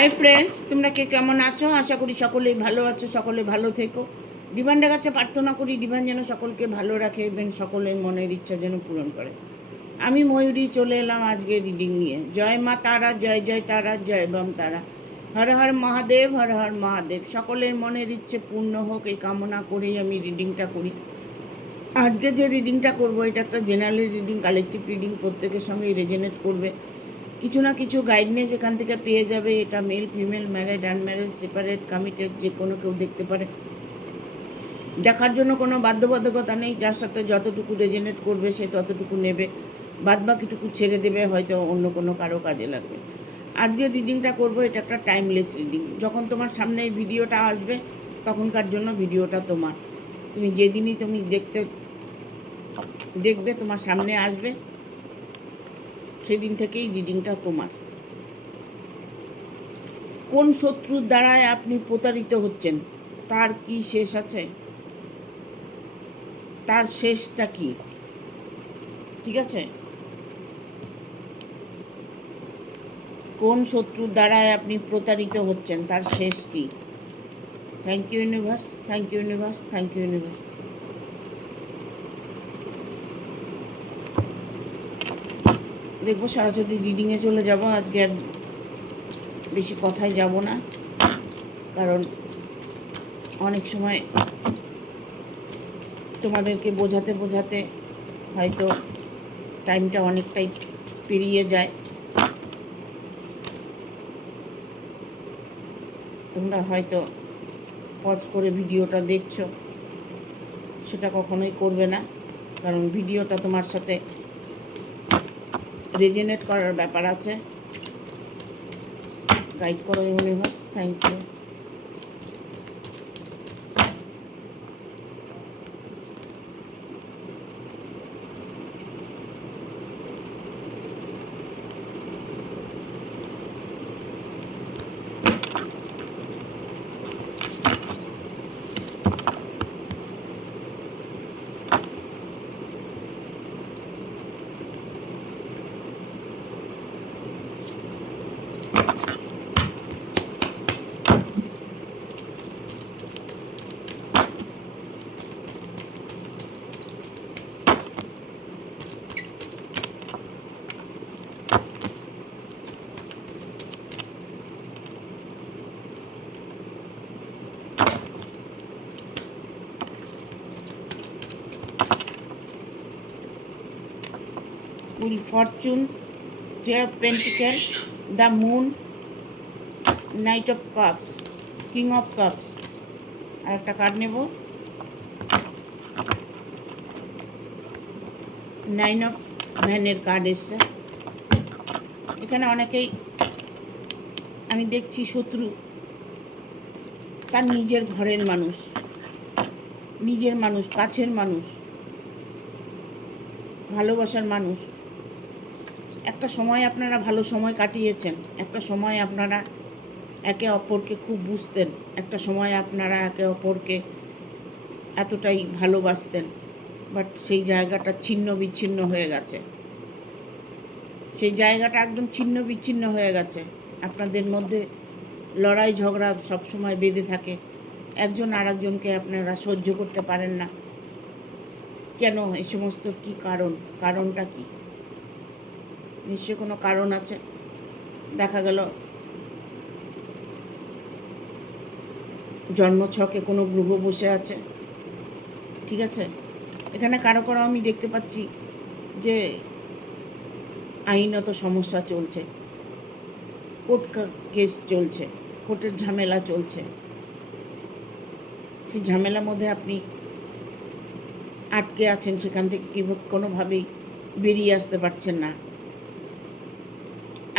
Hi friends, তোমরা কে কেমন আছো? আশা করি সকলেই ভালো আছো, সকলে ভালো থেকো। ডিভানের কাছে প্রার্থনা করি ডিভান যেন সকলকে ভালো রাখে এবং সকলের মনের ইচ্ছা যেন পূরণ করে। আমি ময়ূরী চলে এলাম আজকে রিডিং নিয়ে। জয় মা তারা, জয় জয় তারা, জয় বাম তারা। হর হর মহাদেব, হর হর মহাদেব। সকলের মনের ইচ্ছে পূর্ণ হোক এই কামনা করেই আমি রিডিংটা করি। আজকে যে রিডিংটা করব এটা একটা জেনারেল রিডিং, কালেকটিভ রিডিং, প্রত্যেকের সঙ্গেই রেজনেট করবে। কিছু না কিছু গাইডনেস এখান থেকে পেয়ে যাবে। এটা male female, married unmarried, separate, committed, যে কোনো কেউ দেখতে পারে। দেখার জন্য কোনো বাধ্যবাধকতা নেই। যার সাথে যতটুকু রেজনেট করবে সে ততটুকু নেবে, বাদ বাকিটুকু ছেড়ে দেবে, হয়তো অন্য কোনো কারো কাজে লাগবে। আজকে রিডিংটা করব, এটা একটা টাইমলেস রিডিং। যখন তোমার সামনে এই ভিডিওটা আসবে তখনকার জন্য ভিডিওটা তোমার। তুমি যেদিনই তুমি দেখবে তোমার সামনে আসবে সেদিন থেকেই রিডিংটা তোমার। কোন শত্রুর দ্বারায় আপনি প্রতারিত হচ্ছেন, তার কি শেষ আছে, তার শেষটা কি? ঠিক আছে, কোন শত্রুর দ্বারায় আপনি প্রতারিত হচ্ছেন, তার শেষ কি? Thank you universe, thank you universe, thank you universe. দেখবো সরাসরি রিডিংয়ে চলে যাব। আজকে আর বেশি কথায় যাব না, কারণ অনেক সময় তোমাদেরকে বোঝাতে বোঝাতে হয়তো টাইমটা অনেকটাই পেরিয়ে যায়। তোমরা হয়তো পজ করে ভিডিওটা দেখছো, সেটা কখনোই করবে না, কারণ ভিডিওটা তোমার সাথে রেজনেট করার ব্যাপার আছে। গাইড করো universe, thank you. Wheel Fortune, Three of Pentacles, the Moon, Knight of Cups, King of Cups। আর একটা কার্ড নেব, নাইন অফ ভ্যানের কার্ড এসছে। এখানে অনেকেই আমি দেখছি শত্রু তার নিজের ঘরের মানুষ, নিজের মানুষ, কাছের মানুষ, ভালোবাসার মানুষ। একটা সময় আপনারা ভালো সময় কাটিয়েছেন, একটা সময় আপনারা একে অপরকে খুব বুঝতেন, একটা সময় আপনারা একে অপরকে এতটাই ভালোবাসতেন, বাট সেই জায়গাটা ছিন্ন বিচ্ছিন্ন হয়ে গেছে। সেই জায়গাটা একদম ছিন্ন বিচ্ছিন্ন হয়ে গেছে। আপনাদের মধ্যে লড়াই ঝগড়া সবসময় বেঁধে থাকে, একজন আর একজনকে আপনারা সহ্য করতে পারেন না। কেন? এই সমস্ত কি কারণ? কারণটা কি? নিশ্চয়ই কোনো কারণ আছে। দেখা গেল জন্মছকে কোনো গ্রহ বসে আছে, ঠিক আছে। এখানে কারো কারো আমি দেখতে পাচ্ছি যে আইনত সমস্যা চলছে, কোর্ট কেস চলছে, কোর্টের ঝামেলা চলছে। সেই ঝামেলার মধ্যে আপনি আটকে আছেন, সেখান থেকে কি কোনোভাবেই বেরিয়ে আসতে পারছেন না।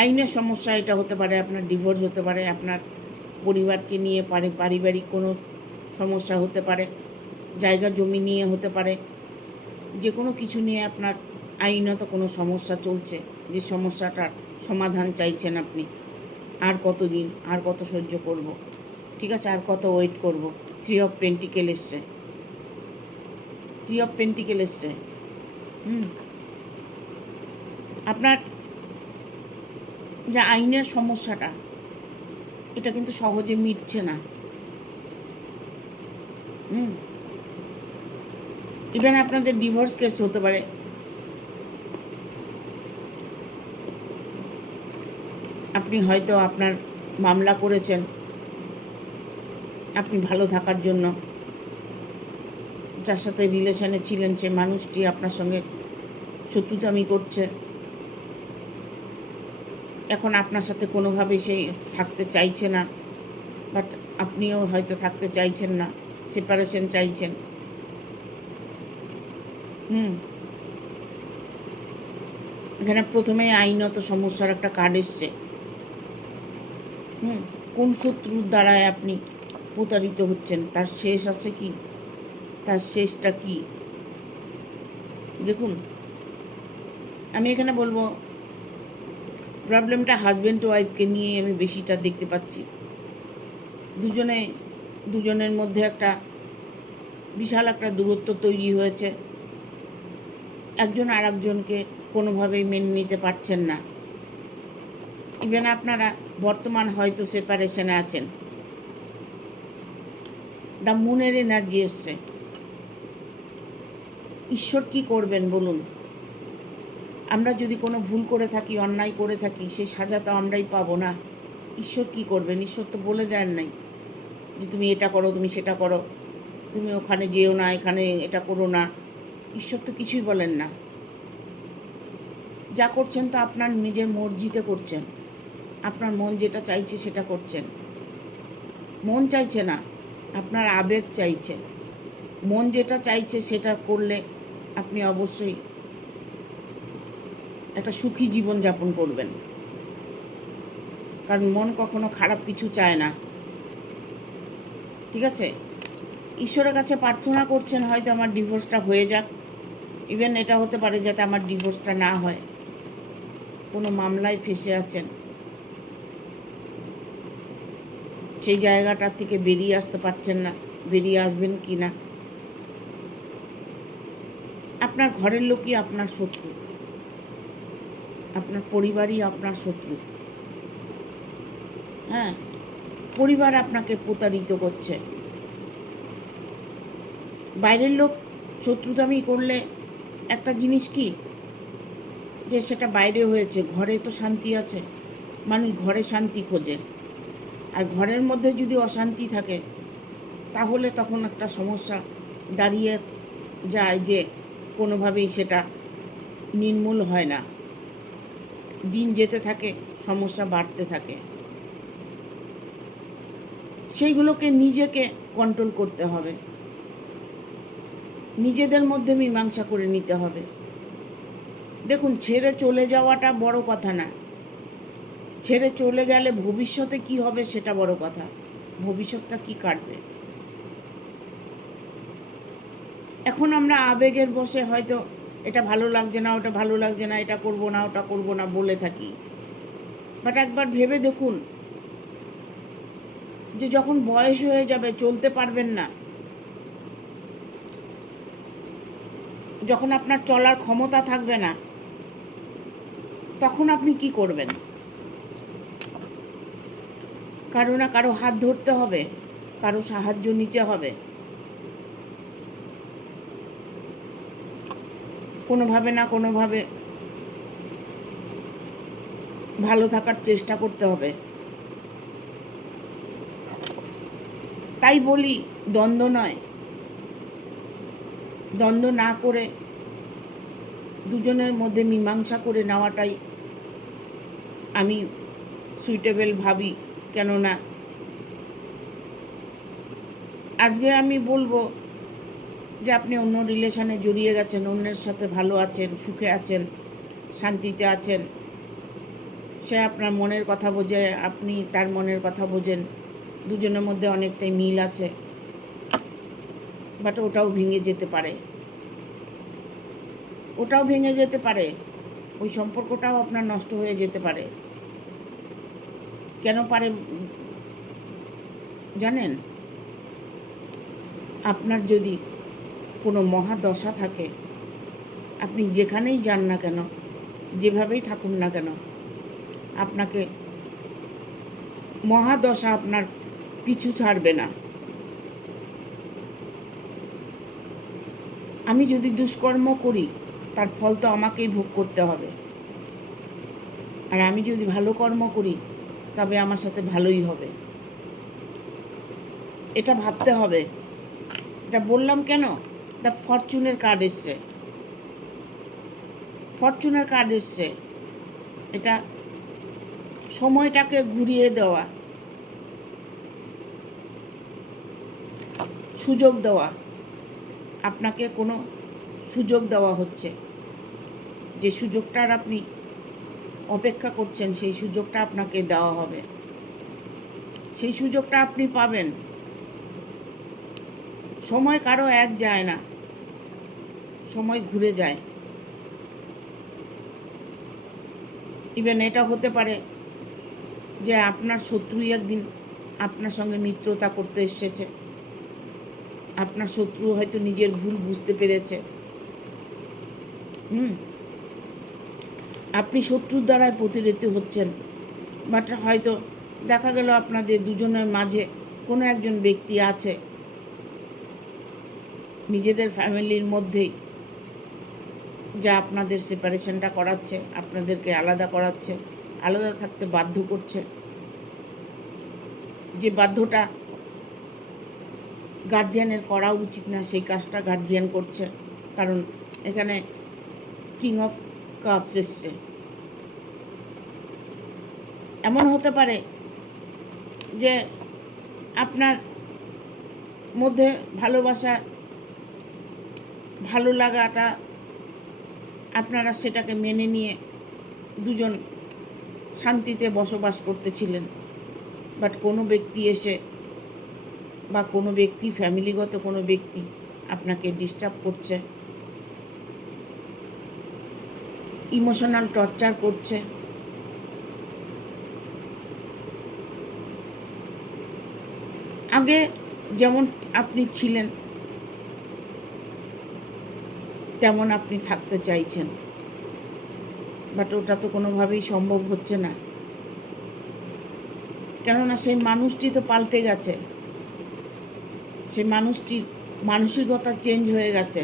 আইনের সমস্যা এটা হতে পারে, আপনার ডিভোর্স হতে পারে, আপনার পরিবারকে নিয়ে পারিবারিক কোনো সমস্যা হতে পারে, জায়গা জমি নিয়ে হতে পারে, যে কোনো কিছু নিয়ে আপনার আইনত কোনো সমস্যা চলছে, যে সমস্যাটার সমাধান চাইছেন আপনি। আর কতদিন, আর কত সহ্য করব, ঠিক আছে, আর কত ওয়েট করব। থ্রি অফ পেন্টিকেল এসছে, থ্রি অফ পেন্টিকেল এসছে। আপনার যে আইনের সমস্যাটা, এটা কিন্তু সহজে মিটছে না। ইভেন আপনাদের ডিভোর্স কেস হতে পারে। আপনি হয়তো আপনার মামলা করেছেন আপনি ভালো থাকার জন্য, যার সাথে রিলেশনে ছিলেন সে মানুষটি আপনার সঙ্গে শত্রুতামি করছে, এখন আপনার সাথে কোনোভাবেই সেই থাকতে চাইছে না, বাট আপনিও হয়তো থাকতে চাইছেন না, সেপারেশন চাইছেন। এখানে প্রথমেই আইনত সমস্যার একটা কার্ড এসছে। কোন শত্রুর দ্বারায় আপনি প্রতারিত হচ্ছেন, তার শেষ আছে কি, তার শেষটা কি? দেখুন, আমি এখানে বলবো প্রবলেমটা হাজব্যান্ড ওয়াইফকে নিয়ে আমি বেশিটা দেখতে পাচ্ছি। দুজনের মধ্যে একটা বিশাল একটা দূরত্ব তৈরি হয়েছে। একজন আর একজনকে কোনোভাবেই মেনে নিতে পারছেন না। ইভেন আপনারা বর্তমান হয়তো সেপারেশনে আছেন। দ্য মুনের এনার্জি এসছে। ঈশ্বর কি করবেন বলুন? আমরা যদি কোনো ভুল করে থাকি, অন্যায় করে থাকি, সেই সাজা তো আমরাই পাবো না। ঈশ্বর কি করবেন? ঈশ্বর তো বলে দেন নাই যে তুমি এটা করো, তুমি সেটা করো, তুমি ওখানে যেও না, এখানে এটা করো না। ঈশ্বর তো কিছুই বলেন না। যা করছেন তো আপনার নিজের মর্জিতে করছেন। আপনার মন যেটা চাইছে সেটা করছেন। মন চাইছে না, আপনার আবেগ চাইছে। মন যেটা চাইছে সেটা করলে আপনি অবশ্যই একটা সুখী জীবন যাপন করবেন। কারণ মন কখনো খারাপ কিছু চায় না। ঠিক আছে? ঈশ্বরের কাছে প্রার্থনা করছেন হয়তো আমার ডিভোর্সটা হয়ে যাক। ইভেন এটা হতে পারে যাতে আমার ডিভোর্সটা না হয়। কোনো মামলায় ফেঁসে আছেন, সেই জায়গাটার থেকে বেরিয়ে আসতে পারছেন না, বেরিয়ে আসবেন কি না। আপনার ঘরের লোকই আপনার শত্রু, আপনার পরিবারই আপনার শত্রু। হ্যাঁ, পরিবার আপনাকে প্রতারিত করছে। বাইরের লোক শত্রুতামি করলে একটা জিনিস কি, যে সেটা বাইরে হয়েছে, ঘরে তো শান্তি আছে, মানুষ ঘরে শান্তি খোঁজে। আর ঘরের মধ্যে যদি অশান্তি থাকে তাহলে তখন একটা সমস্যা দাঁড়িয়ে যায় যে কোনোভাবেই সেটা নির্মূল হয় না। দিন যেতে থাকে, সমস্যা বাড়তে থাকে। সেইগুলোকে নিজেকে কন্ট্রোল করতে হবে, নিজেদের মধ্যে মীমাংসা করে নিতে হবে। দেখুন, ছেড়ে চলে যাওয়াটা বড় কথা না, ছেড়ে চলে গেলে ভবিষ্যতে কি হবে সেটা বড় কথা। ভবিষ্যৎটা কি কাটবে। এখন আমরা আবেগের বশে হয়তো এটা ভালো লাগছে না, ওটা ভালো লাগছে না, এটা করব না, ওটা করব না বলে থাকি। বাট একবার ভেবে দেখুন যে যখন বয়স হয়ে যাবে, চলতে পারবেন না, যখন আপনার চলার ক্ষমতা থাকবে না, তখন আপনি কি করবেন? কারো না কারো হাত ধরতে হবে, কারো সাহায্য নিতে হবে, কোনোভাবে না কোনোভাবে ভালো থাকার চেষ্টা করতে হবে। তাই বলি, দ্বন্দ্ব নয়, দ্বন্দ্ব না করে দুজনের মধ্যে মীমাংসা করে নেওয়াটাই আমি সুইটেবল ভাবি। কেননা আজকে আমি বলবো যে আপনি অন্য রিলেশনে জড়িয়ে গেছেন, অন্যের সাথে ভালো আছেন, সুখে আছেন, শান্তিতে আছেন, সে আপনার মনের কথা বোঝে, আপনি তার মনের কথা বোঝেন, দুজনের মধ্যে অনেকটাই মিল আছে, বাট ওটাও ভেঙে যেতে পারে, ওটাও ভেঙে যেতে পারে, ওই সম্পর্কটাও আপনার নষ্ট হয়ে যেতে পারে। কেন পারে জানেন? আপনার যদি কোনো মহাদশা থাকে, আপনি যেখানেই যান না কেন, যেভাবেই থাকুন না কেন, আপনাকে মহাদশা আপনার পিছু ছাড়বে না। আমি যদি দুষ্কর্ম করি তার ফল তো আমাকেই ভোগ করতে হবে, আর আমি যদি ভালো কর্ম করি তবে আমার সাথে ভালোই হবে। এটা ভাবতে হবে। এটা বললাম কেন? দ্য ফরচুনের কার্ড এসছে, ফরচুনের কার্ড এসছে। এটা সময়টাকে ঘুরিয়ে দেওয়া, সুযোগ দেওয়া। আপনাকে কোনো সুযোগ দেওয়া হচ্ছে, যে সুযোগটার আপনি অপেক্ষা করছেন সেই সুযোগটা আপনাকে দেওয়া হবে, সেই সুযোগটা আপনি পাবেন। সময় কারো এক যায় না, সময় ঘুরে যায়। ইভেন এটা হতে পারে যে আপনার শত্রুই একদিন আপনার সঙ্গে মিত্রতা করতে এসেছে। আপনার শত্রু হয়তো নিজের ভুল বুঝতে পেরেছে। আপনি শত্রুর দ্বারাই প্রতিরোধী হচ্ছেন, বাট হয়তো দেখা গেল আপনাদের দুজনের মাঝে কোনো একজন ব্যক্তি আছে নিজেদের ফ্যামিলির মধ্যেই, যা আপনাদের সেপারেশনটা করাচ্ছে, আপনাদেরকে আলাদা করাচ্ছে, আলাদা থাকতে বাধ্য করছে। যে বাধ্যটা গার্জিয়ানের করা উচিত না সেই কাজটা গার্জিয়ান করছে, কারণ এখানে কিং অফ কাপস এসছে। এমন হতে পারে যে আপনার মধ্যে ভালোবাসা, ভালো লাগাটা আপনারা সেটাকে মেনে নিয়ে দুজন শান্তিতে বসবাস করতেছিলেন, বাট কোনো ব্যক্তি এসে বা কোনো ব্যক্তি, ফ্যামিলিগত কোনো ব্যক্তি আপনাকে ডিস্টার্ব করছে, ইমোশনাল টর্চার করছে। আগে যেমন আপনি ছিলেন তেমন আপনি থাকতে চাইছেন, বাট ওটা তো কোনোভাবেই সম্ভব হচ্ছে না, কেননা সেই মানুষটি তো পাল্টে গেছে, সেই মানুষটির মানসিকতা চেঞ্জ হয়ে গেছে।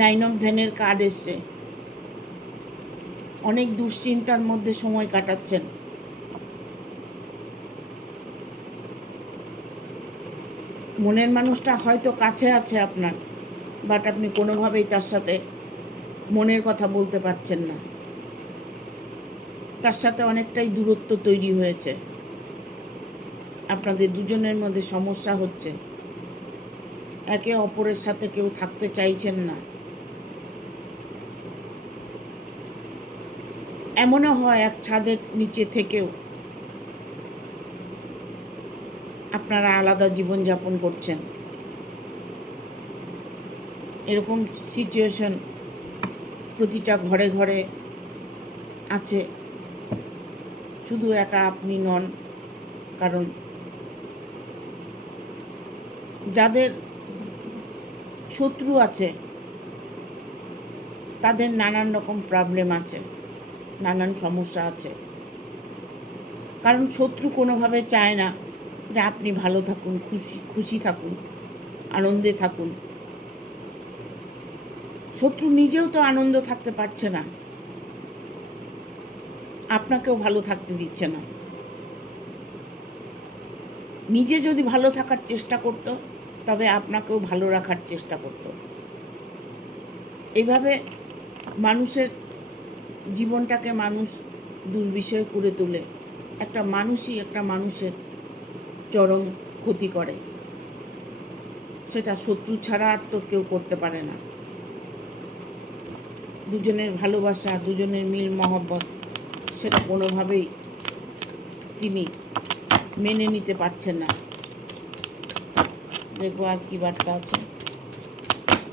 9 অফ ভ্যানের কার্ড এসছে। অনেক দুশ্চিন্তার মধ্যে সময় কাটাচ্ছেন। মনের মানুষটা হয়তো কাছে আছে আপনার, বাট আপনি কোনোভাবেই তার সাথে মনের কথা বলতে পারছেন না। তার সাথে অনেকটাই দূরত্ব তৈরি হয়েছে, আপনাদের দুজনের মধ্যে সমস্যা হচ্ছে, একে অপরের সাথে কেউ থাকতে চাইছেন না। এমনও হয় এক ছাদের নিচে থেকেও আপনারা আলাদা জীবনযাপন করছেন। এরকম সিচুয়েশন প্রতিটা ঘরে ঘরে আছে, শুধু একা আপনি নন। কারণ যাদের শত্রু আছে তাদের নানান রকম প্রবলেম আছে, নানান সমস্যা আছে, কারণ শত্রু কোনোভাবে চায় না যে আপনি ভালো থাকুন, খুশি থাকুন, আনন্দে থাকুন। শত্রু নিজেও তো আনন্দ থাকতে পারছে না, আপনাকেও ভালো থাকতে দিচ্ছে না। নিজে যদি ভালো থাকার চেষ্টা করত তবে আপনাকেও ভালো রাখার চেষ্টা করত। এইভাবে মানুষের জীবনটাকে মানুষ দুর্বিষয় করে তোলে। একটা মানুষই একটা মানুষের চরম ক্ষতি করে, সেটা শত্রু ছাড়া আর তো কেউ করতে পারে না। দুজনের ভালোবাসা, দুজনের মিল মহব্বত, সেটা কোনোভাবেই তিনি মেনে নিতে পারছেন না। দেখবো আর কি বার্তা আছে,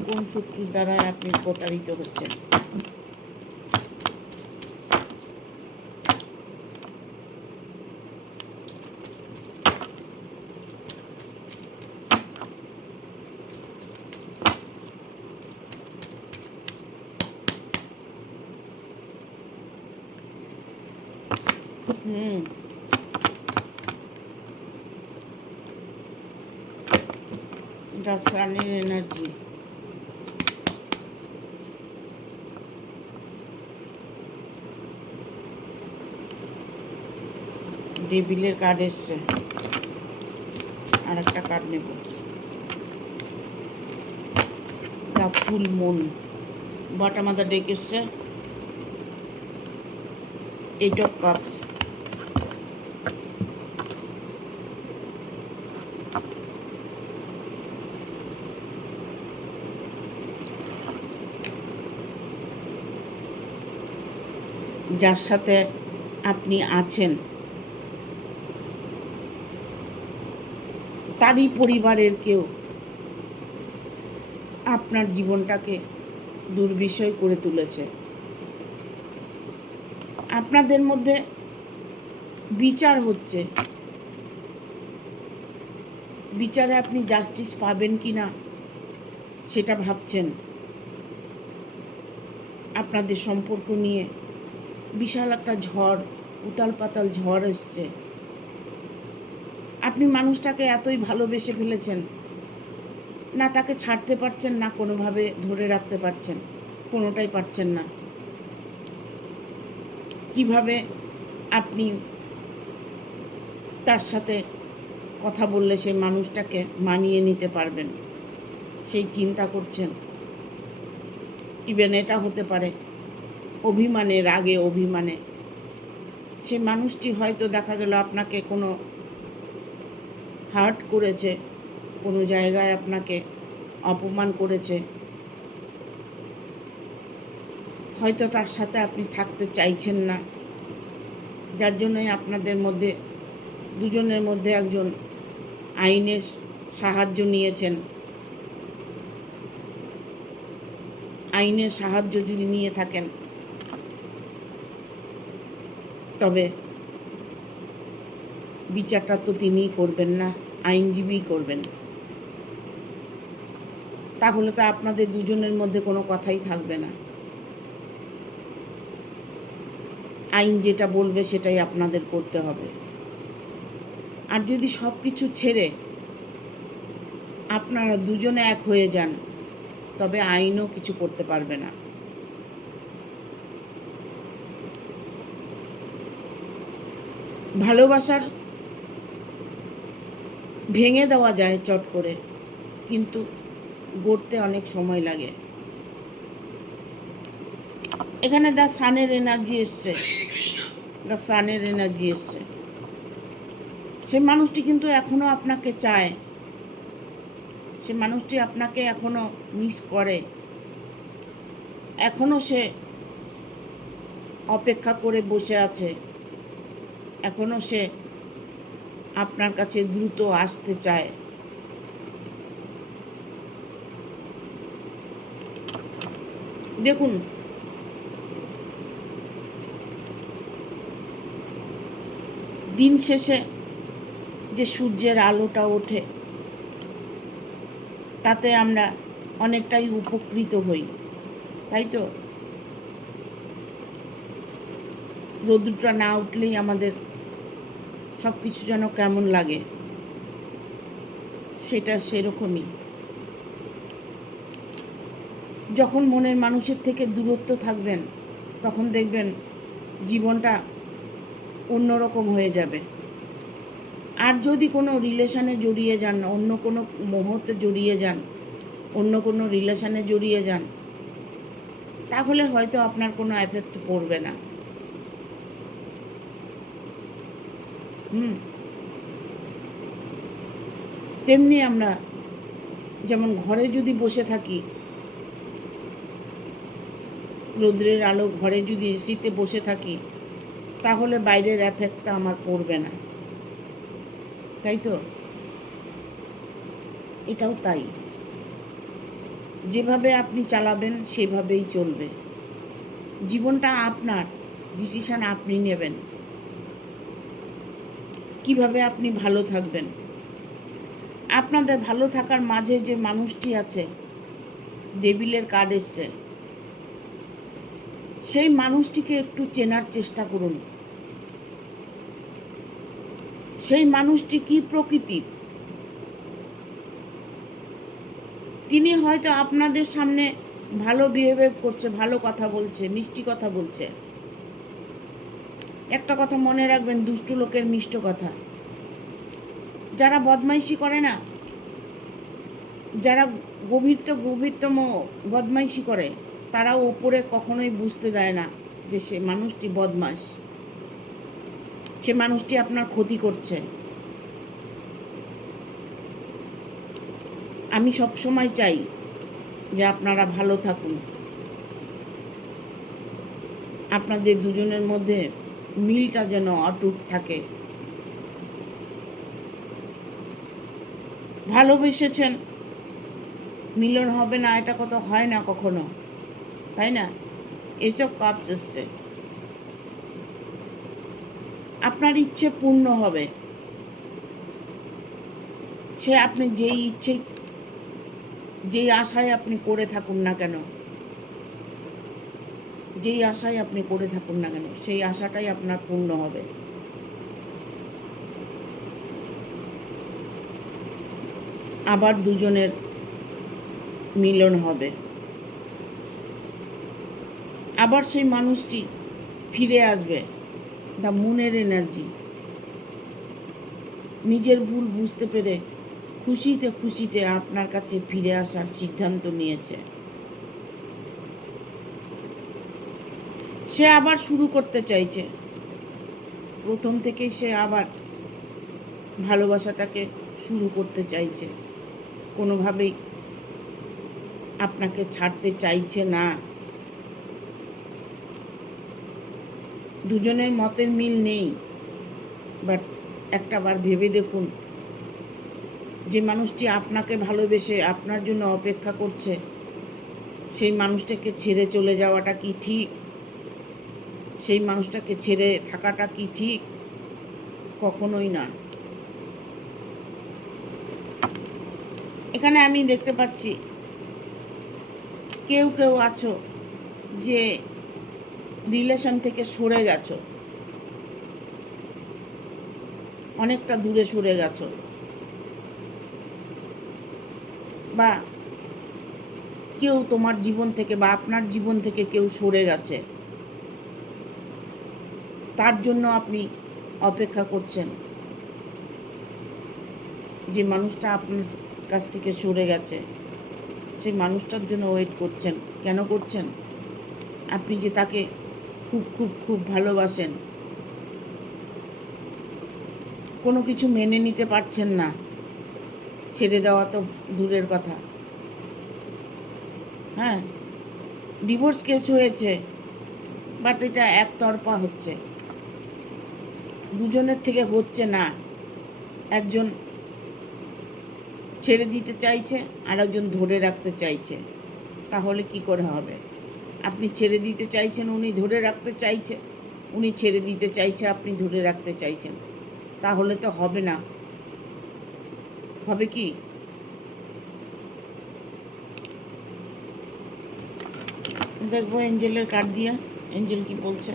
কোন শত্রুর দ্বারা আপনি প্রতারিত হচ্ছেন। দ্য সানের এনার্জি, ডেভিলের কার্ড এসছে। আর একটা কার্ড নেব, the full moon, bottom of the deck এসছে, এইট অফ কাপস, যার সাথে আপনি আছেন তারই পরিবারের কেউ আপনার জীবনটাকে দুর্বিষয় করে তুলেছে। আপনাদের মধ্যে বিচার হচ্ছে, বিচারে আপনি জাস্টিস পাবেন কি না সেটা ভাবছেন। আপনাদের সম্পর্ক নিয়ে বিশাল একটা ঝড়, উতাল পাতাল ঝড় এসছে। আপনি মানুষটাকে এতই ভালোবেসে ফেলেছেন, না তাকে ছাড়তে পারছেন, না কোনোভাবে ধরে রাখতে পারছেন, কোনোটাই পারছেন না। কিভাবে আপনি তার সাথে কথা বললে সেই মানুষটাকে মানিয়ে নিতে পারবেন সেই চিন্তা করছেন। ইভেন এটা হতে পারে অভিমানে, রাগে অভিমানে সেই মানুষটি হয়তো দেখা গেল আপনাকে কোনো হার্ট করেছে, কোনো জায়গায় আপনাকে অপমান করেছে, হয়তো তার সাথে আপনি থাকতে চাইছেন না, যার জন্যই আপনাদের মধ্যে দুজনের মধ্যে একজন আইনের সাহায্য নিয়েছেন। আইনের সাহায্য যদি নিয়ে থাকেন তবে বিচারটা তো তিনিই করবেন না, আইনজীবীই করবেন। তাহলে তো আপনাদের দুজনের মধ্যে কোনো কথাই থাকবে না। আইন যেটা বলবে সেটাই আপনাদের করতে হবে। আর যদি সব কিছু ছেড়ে আপনারা দুজনে এক হয়ে যান তবে আইনও কিছু করতে পারবে না। ভালোবাসার ভেঙে দেওয়া যায় চট করে, কিন্তু গড়তে অনেক সময় লাগে। এখানে দ্য সানের এনার্জি এসছে, দ্য সানের এনার্জি এসছে। সে মানুষটি কিন্তু এখনো আপনাকে চায়, সে মানুষটি আপনাকে এখনো মিস করে, এখনো সে অপেক্ষা করে বসে আছে, এখনো সে আপনার কাছে দ্রুত আসতে চায়। দেখুন, দিন শেষে যে সূর্যের আলোটা ওঠে তাতে আমরা অনেকটাই উপকৃত হই, তাই তো? রোদ্রটা না উঠলেই আমাদের সব কিছু যেন কেমন লাগে, সেটা সেরকমই। যখন মনের মানুষের থেকে দূরত্ব থাকবেন তখন দেখবেন জীবনটা অন্যরকম হয়ে যাবে। আর যদি কোনো রিলেশানে জড়িয়ে যান, অন্য কোনো মুহূর্তে জড়িয়ে যান, অন্য কোনো রিলেশানে জড়িয়ে যান, তাহলে হয়তো আপনার কোনো এফেক্ট পড়বে না। তেমনি আমরা যেমন ঘরে যদি বসে থাকি, রোদ্রের আলো ঘরে যদি এসিতে বসে থাকি, তাহলে বাইরের এফেক্টটা আমার পড়বে না, তাই তো? এটাও তাই, যেভাবে আপনি চালাবেন সেভাবেই চলবে। জীবনটা আপনার, ডিসিশন আপনি নেবেন কিভাবে আপনি ভালো থাকবেন। আপনাদের ভালো থাকার মাঝে যে মানুষটি আছে, ডেভিলের কার্ড এসছে, সেই মানুষটিকে একটু চেনার চেষ্টা করুন। সেই মানুষটি কি প্রকৃতির, তিনি হয়তো আপনাদের সামনে ভালো বিহেভিয়ার করছে, ভালো কথা বলছে, মিষ্টি কথা বলছে। একটা কথা মনে রাখবেন, দুষ্টু লোকের মিষ্ট কথা। যারা বদমাইশি করে না, যারা গভীরতম বদমাইশি করে, তারা ওপরে কখনোই বুঝতে দেয় না যে সে মানুষটি বদমাশ, সে মানুষটি আপনার ক্ষতি করছে। আমি সবসময় চাই যে আপনারা ভালো থাকুন, আপনাদের দুজনের মধ্যে মিলটা যেন অটুট থাকে। ভালোবেসেছেন, মিলন হবে না এটা কত হয় না কখনো, তাই না? এসব কাজ এসছে, আপনার ইচ্ছে পূর্ণ হবে। সে আপনি যেই আশায় আপনি করে থাকুন না কেন, যেই আশায় আপনি করে থাকুন না কেন, সেই আশাটাই আপনার পূর্ণ হবে। আবার দুজনের মিলন হবে, আবার সেই মানুষটি ফিরে আসবে। দ্য মুনের এনার্জি। নিজের ভুল বুঝতে পেরে খুশিতে খুশিতে আপনার কাছে ফিরে আসার সিদ্ধান্ত নিয়েছে। সে আবার শুরু করতে চাইছে, প্রথম থেকেই সে আবার ভালোবাসাটাকে শুরু করতে চাইছে, কোনোভাবেই আপনাকে ছাড়তে চাইছে না। দুজনের মতের মিল নেই, বাট একটাবার ভেবে দেখুন, যে মানুষটি আপনাকে ভালোবেসে আপনার জন্য অপেক্ষা করছে, সেই মানুষটাকে ছেড়ে চলে যাওয়াটা কি ঠিক? সেই মানুষটাকে ছেড়ে থাকাটা কি ঠিক? কখনোই না। এখানে আমি দেখতে পাচ্ছি কেউ কেউ আছো যে রিলেশন থেকে সরে গেছো, অনেকটা দূরে সরে গেছো, বা কেউ তোমার জীবন থেকে বা আপনার জীবন থেকে কেউ সরে গেছে, তার জন্য আপনি অপেক্ষা করছেন। যে মানুষটা আপনার কাছ থেকে সরে গেছে, সেই মানুষটার জন্য ওয়েট করছেন। কেন করছেন? আপনি যে তাকে খুব খুব খুব ভালোবাসেন, কোনো কিছু মেনে নিতে পারছেন না। ছেড়ে দেওয়া তো দূরের কথা, হ্যাঁ, ডিভোর্স কেস হয়েছে, বাট এটা একতরফা হচ্ছে, দুজনের থেকে হচ্ছে না। একজন ছেড়ে দিতে চাইছে, আর একজন ধরে রাখতে চাইছে। তাহলে কি করে হবে? আপনি ছেড়ে দিতে চাইছেন, উনি ধরে রাখতে চাইছে, উনি ছেড়ে দিতে চাইছে, আপনি ধরে রাখতে চাইছেন। তাহলে তো হবে না। হবে কি? দেখবো এঞ্জেলের কার্ড দিয়া, এঞ্জেল কি বলছে।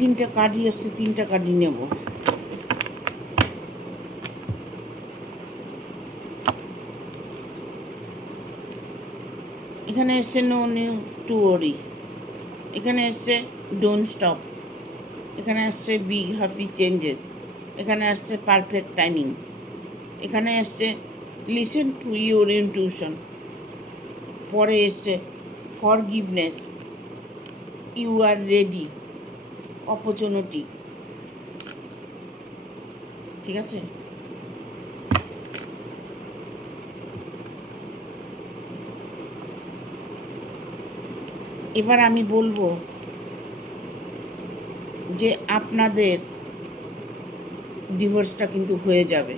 তিনটা কার্ডই আসছে, তিনটা কার্ডই নেব। এখানে এসছে নো নিউ টু ওরি, এখানে এসছে ডোন্ট স্টপ, এখানে আসছে বিগ হ্যাপি চেঞ্জেস, এখানে আসছে পারফেক্ট টাইমিং, এখানে আসছে লিসেন টু ইউর ইনটিউশন, পরে এসছে forgiveness, you are ready, opportunity. ঠিক আছে? এবার আমি বলবো যে আপনাদের ডিভোর্সটা কিন্তু হয়ে যাবে।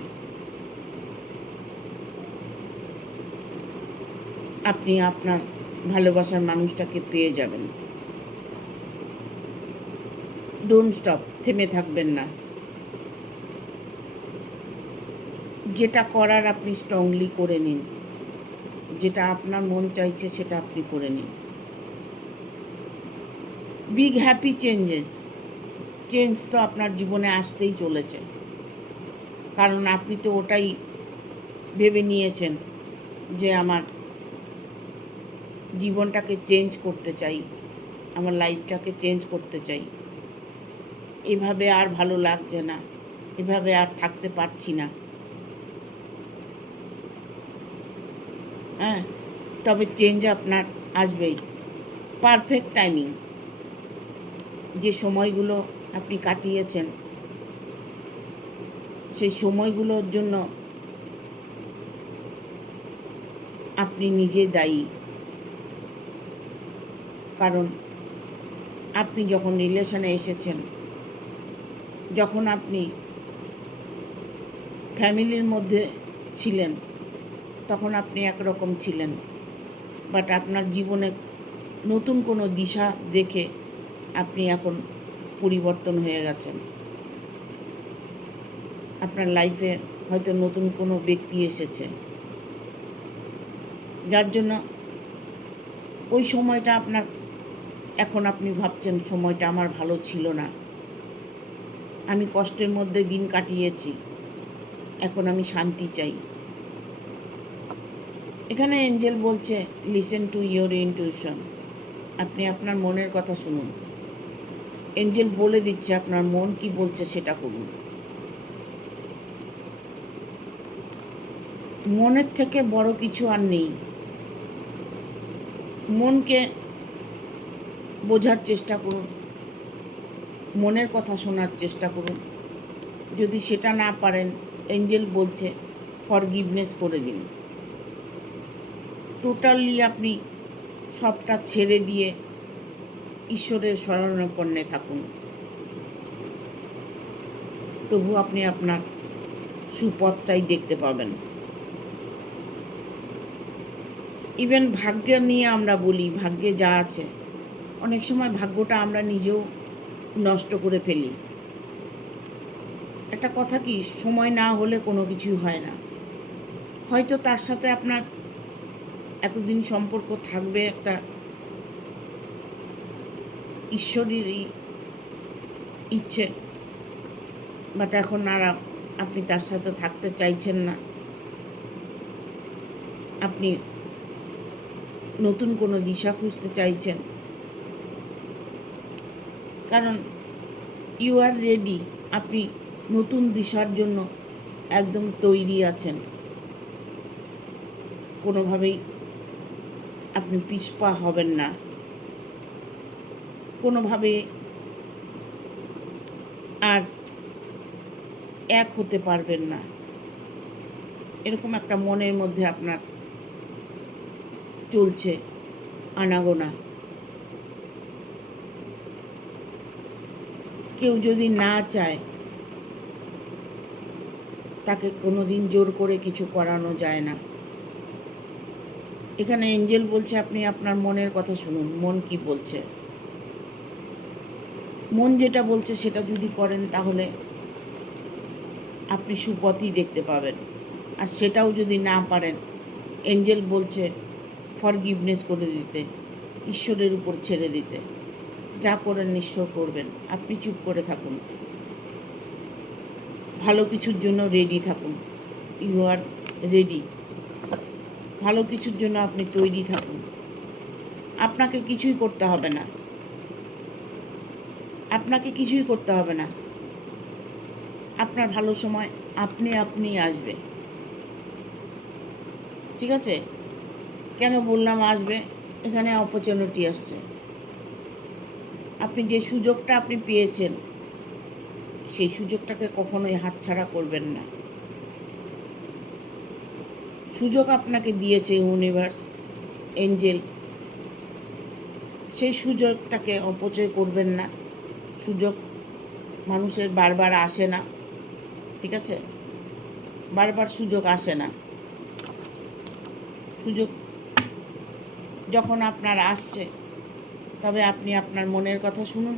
আপনি আপনার ভালোবাসার মানুষটাকে পেয়ে যাবেন। ডোন্ট স্টপ, থেমে থাকবেন না। যেটা করার আপনি স্ট্রংলি করে নিন, যেটা আপনার মন চাইছে সেটা আপনি করে নিন। বিগ হ্যাপি চেঞ্জ তো আপনার জীবনে আসতেই চলেছে, কারণ আপনি তো ওটাই ভেবে নিয়েছেন যে আমার জীবনটাকে চেঞ্জ করতে চাই, আমার লাইফটাকে চেঞ্জ করতে চাই, এভাবে আর ভালো লাগছে না, এভাবে আর থাকতে পারছি না। হ্যাঁ, তবে চেঞ্জ আপনার আসবেই। Perfect timing. যে সময়গুলো আপনি কাটিয়েছেন সেই সময়গুলোর জন্য আপনি নিজে দায়ী। কারণ আপনি যখন রিলেশনে এসেছেন, যখন আপনি ফ্যামিলির মধ্যে ছিলেন, তখন আপনি একরকম ছিলেন, বাট আপনার জীবনে নতুন কোনো দিশা দেখে আপনি এখন পরিবর্তন হয়ে গেছেন। আপনার লাইফে হয়তো নতুন কোনো ব্যক্তি এসেছে, যার জন্য ওই সময়টা আপনার, এখন আপনি ভাবছেন সময়টা আমার ভালো ছিল না, আমি কষ্টের মধ্যে দিন কাটিয়েছি, এখন আমি শান্তি চাই। এখানে এঞ্জেল বলছে লিসেন টু ইয়োর ইনটিউশন। আপনি আপনার মনের কথা শুনুন। এঞ্জেল বলে দিচ্ছে আপনার মন কি বলছে সেটা করুন। মনের থেকে বড় কিছু আর নেই। মনকে বোঝার চেষ্টা করুন, মনের কথা শোনার চেষ্টা করুন। যদি সেটা না পারেন, এঞ্জেল বলছে ফরগিভনেস করে দিন। টোটালি আপনি সবটা ছেড়ে দিয়ে ঈশ্বরের শরণাপন্নে থাকুন। তবু আপনি আপনার সুপথটাই দেখতে পাবেন। ইভেন ভাগ্য নিয়ে আমরা বলি ভাগ্যে যা আছে, অনেক সময় ভাগ্যটা আমরা নিজেও নষ্ট করে ফেলি। একটা কথা কি, সময় না হলে কোনো কিছুই হয় না। হয়তো তার সাথে আপনার এতদিন সম্পর্ক থাকবে একটা ঈশ্বরেরই ইচ্ছে, বাট এখন আর আপনি তার সাথে থাকতে চাইছেন না। আপনি নতুন কোনো দিশা খুঁজতে চাইছেন, কারণ ইউ আর রেডি। আপনি নতুন দিশার জন্য একদম তৈরি আছেন। কোনোভাবেই আপনি পিছপা হবেন না, কোনোভাবে আর এক হতে পারবেন না, এরকম একটা মনের মধ্যে আপনার চলছে আনাগোনা। কেউ যদি না চায়, তাকে কোনোদিন জোর করে কিছু করানো যায় না। এখানে এঞ্জেল বলছে আপনি আপনার মনের কথা শুনুন, মন কি বলছে। মন যেটা বলছে সেটা যদি করেন, তাহলে আপনি সুপথই দেখতে পাবেন। আর সেটাও যদি না পারেন, এঞ্জেল বলছে ফরগিভনেস করে দিতে, ঈশ্বরের উপর ছেড়ে দিতে। যা করেন ঈশ্বর করবেন, আপনি চুপ করে থাকুন। ভালো কিছুর জন্য রেডি থাকুন। You are ready. ভালো কিছুর জন্য আপনি তৈরি থাকুন। আপনাকে কিছুই করতে হবে না, আপনাকে কিছুই করতে হবে না। আপনার ভালো সময় আপনি আসবে। ঠিক আছে? কেন বললাম আসবে? এখানে অপরচুনিটি আসছে। আপনি যে সুযোগটা আপনি পেয়েছেন, সেই সুযোগটাকে কখনোই হাতছাড়া করবেন না। সুযোগ আপনাকে দিয়েছে ইউনিভার্স, এঞ্জেল, সেই সুযোগটাকে অপচয় করবেন না। সুযোগ মানুষের বারবার আসে না, ঠিক আছে? বারবার সুযোগ আসে না। সুযোগ যখন আপনার আসছে, তবে আপনি আপনার মনের কথা শুনুন,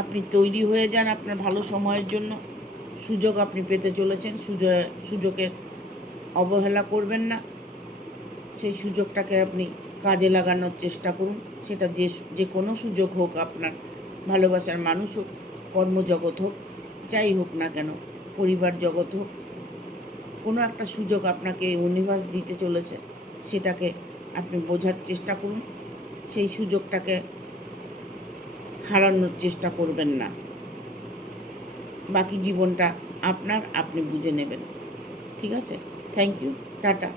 আপনি তৈরি হয়ে যান আপনার ভালো সময়ের জন্য। সুযোগ আপনি পেতে চলেছেন, সুযোগের অবহেলা করবেন না। সেই সুযোগটাকে আপনি কাজে লাগানোর চেষ্টা করুন। সেটা যে কোনো সুযোগ হোক, আপনার ভালোবাসার মানুষ হোক, কর্মজগৎ হোক, যাই হোক না কেন, পরিবার জগৎ হোক, কোনো একটা সুযোগ আপনাকে ইউনিভার্স দিতে চলেছে, সেটাকে আপনি বোঝার চেষ্টা করুন। সেই সুযোগটাকে হারানোর চেষ্টা করবেন না। বাকি জীবনটা আপনি বুঝে নেবেন, ঠিক আছে? Thank you, tata.